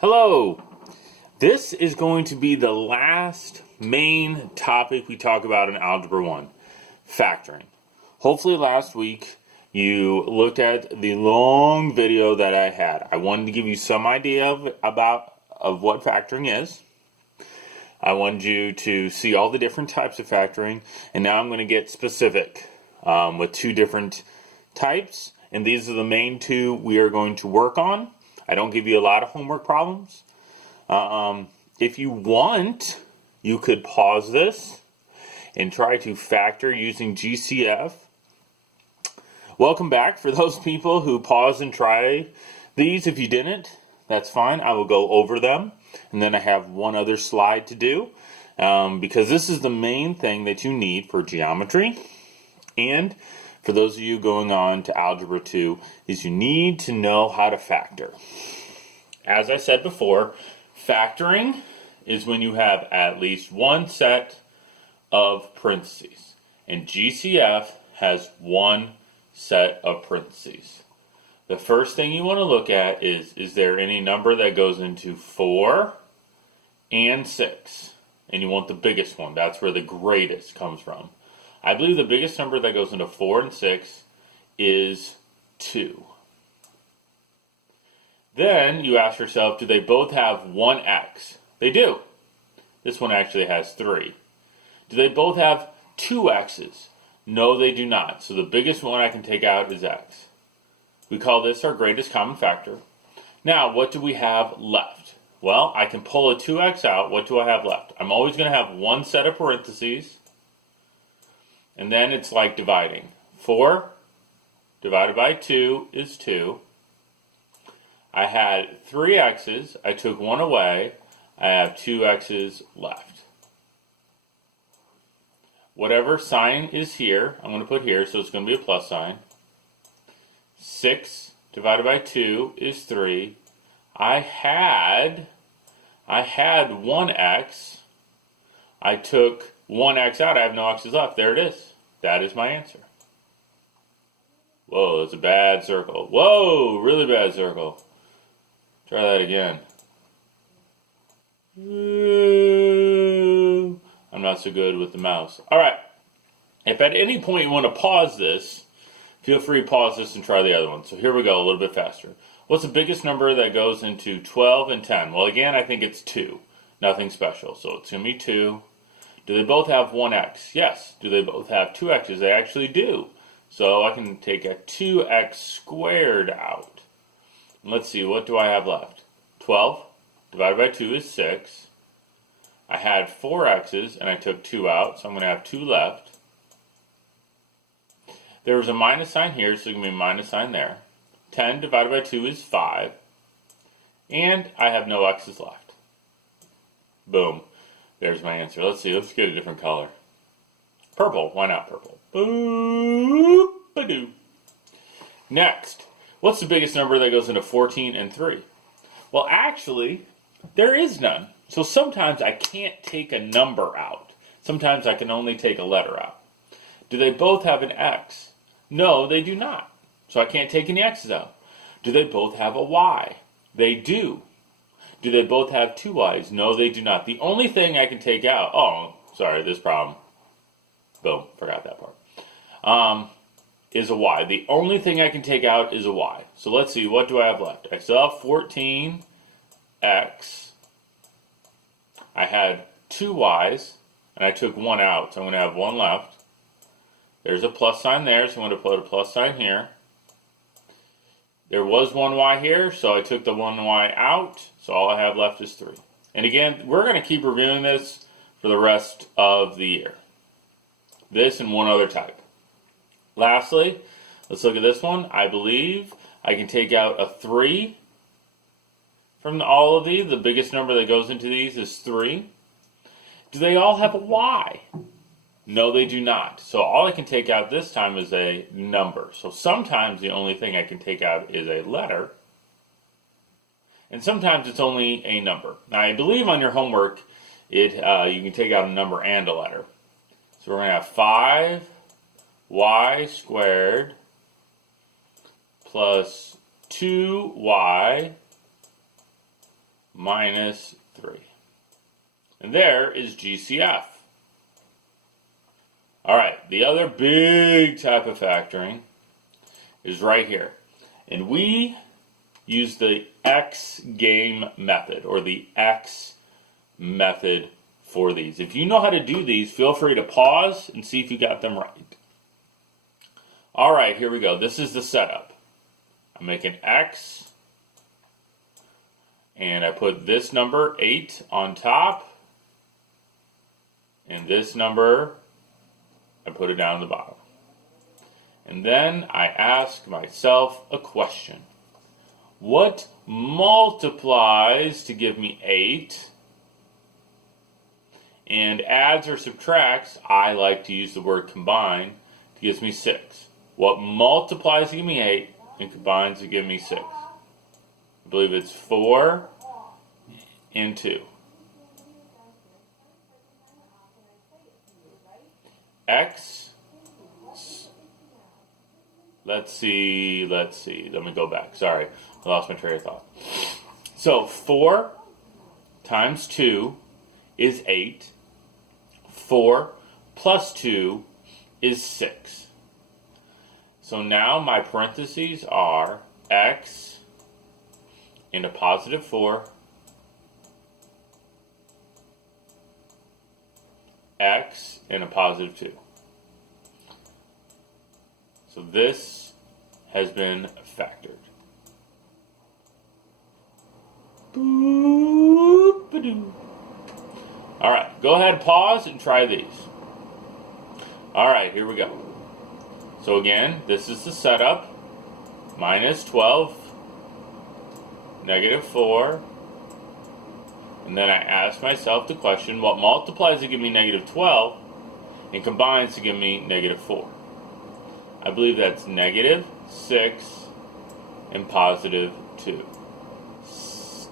Hello! This is going to be the last main topic we talk about in Algebra 1, factoring. Hopefully last week you looked at the long video that I had. I wanted to give you some idea of what factoring is. I wanted you to see all the different types of factoring, and now I'm going to get specific with two different types, and these are the main two we are going to work on. I don't give you a lot of homework problems. If you want, you could pause this and try to factor using GCF. Welcome back for those people who pause and try these. If you didn't, that's fine. I will go over them. And then I have one other slide to do because this is the main thing that you need for geometry. And for those of you going on to Algebra 2, is you need to know how to factor. As I said before, factoring is when you have at least one set of parentheses. And GCF has one set of parentheses. The first thing you want to look at is there any number that goes into 4 and 6? And you want the biggest one. That's where the greatest comes from. I believe the biggest number that goes into 4 and 6 is 2. Then you ask yourself, do they both have one x? They do. This one actually has 3. Do they both have 2 x's? No, they do not. So the biggest one I can take out is x. We call this our greatest common factor. Now, what do we have left? Well, I can pull a 2x out. What do I have left? I'm always going to have one set of parentheses. And then it's like dividing. 4 divided by 2 is 2. I had 3 x's. I took 1 away. I have 2 x's left. Whatever sign is here, I'm going to put here, so it's going to be a plus sign. 6 divided by 2 is 3. I had 1x. I took 1x out. I have no x's left. There it is. That is my answer. Whoa, that's a bad circle. Whoa, really bad circle. Try that again. I'm not so good with the mouse. All right. If at any point you want to pause this, feel free to pause this and try the other one. So here we go, a little bit faster. What's the biggest number that goes into 12 and 10? Well, again, I think it's 2. Nothing special. So it's going to be 2. Do they both have 1x? Yes. Do they both have 2x's? They actually do. So I can take a 2x squared out. And let's see, what do I have left? 12 divided by 2 is 6. I had 4 x's and I took 2 out, so I'm going to have 2 left. There was a minus sign here, so there's going to be a minus sign there. 10 divided by 2 is 5. And I have no x's left. Boom. There's my answer. Let's see. Let's get a different color. Purple. Why not purple? Boop-a-doo. Next. What's the biggest number that goes into 14 and 3? Well, actually, there is none. So sometimes I can't take a number out. Sometimes I can only take a letter out. Do they both have an x? No, they do not. So I can't take any x's out. Do they both have a y? They do. Do they both have 2 y's? No, they do not. The only thing I can take out, this problem. Boom, forgot that part. Is a y. The only thing I can take out is a y. So let's see, what do I have left? I still have 14x. I had 2 y's, and I took 1 out, so I'm going to have 1 left. There's a plus sign there, so I'm going to put a plus sign here. There was 1 y here, so I took the 1 y out, so all I have left is 3. And again, we're going to keep reviewing this for the rest of the year. This and one other type. Lastly, let's look at this one. I believe I can take out a 3 from all of these. The biggest number that goes into these is 3. Do they all have a y? No, they do not. So all I can take out this time is a number. So sometimes the only thing I can take out is a letter. And sometimes it's only a number. Now I believe on your homework, you can take out a number and a letter. So we're going to have 5y squared plus 2y minus 3. And there is GCF. All right, the other big type of factoring is right here. And we use the X game method, or the X method for these. If you know how to do these, feel free to pause and see if you got them right. All right, here we go. This is the setup. I make an X, and I put this number 8 on top, and this number, I put it down at the bottom. And then I ask myself a question. What multiplies to give me 8 and adds or subtracts? I like to use the word combine, to gives me 6. What multiplies to give me 8 and combines to give me 6? I believe it's 4 and 2. X, let's see, let me go back. Sorry, I lost my train of thought. So 4 times 2 is 8. 4 plus 2 is 6. So now my parentheses are X and a positive 4, X and a positive 2. So this has been factored. All right, go ahead, pause, and try these. All right, here we go. So again, this is the setup. Minus 12, negative 4. And then I ask myself the question, what multiplies to give me negative 12 and combines to give me negative 4? I believe that's negative 6 and positive 2.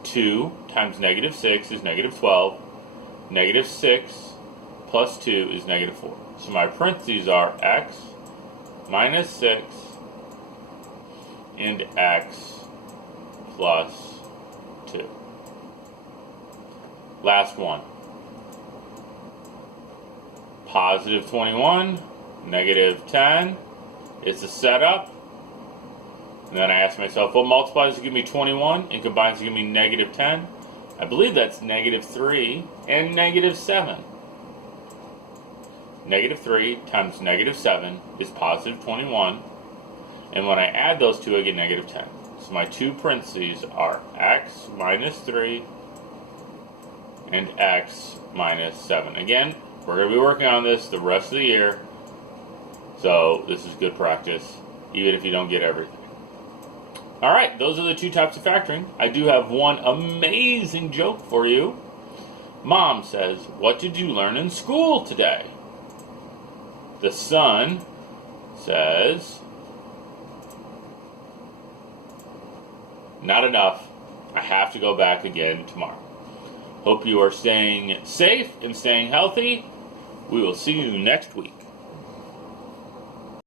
2 times negative 6 is negative 12. Negative 6 plus 2 is negative 4. So my parentheses are X minus 6 and X plus 2. Last one. Positive 21, negative 10. It's a setup. And then I ask myself, what multiplies to give me 21 and combines to give me negative 10? I believe that's negative 3 and negative 7. Negative 3 times negative 7 is positive 21. And when I add those two, I get negative 10. So my two parentheses are X minus 3 and X minus 7. Again, we're going to be working on this the rest of the year. So this is good practice, even if you don't get everything. All right, those are the two types of factoring. I do have one amazing joke for you. Mom says, "What did you learn in school today?" The son says, "Not enough. I have to go back again tomorrow." Hope you are staying safe and staying healthy. We will see you next week.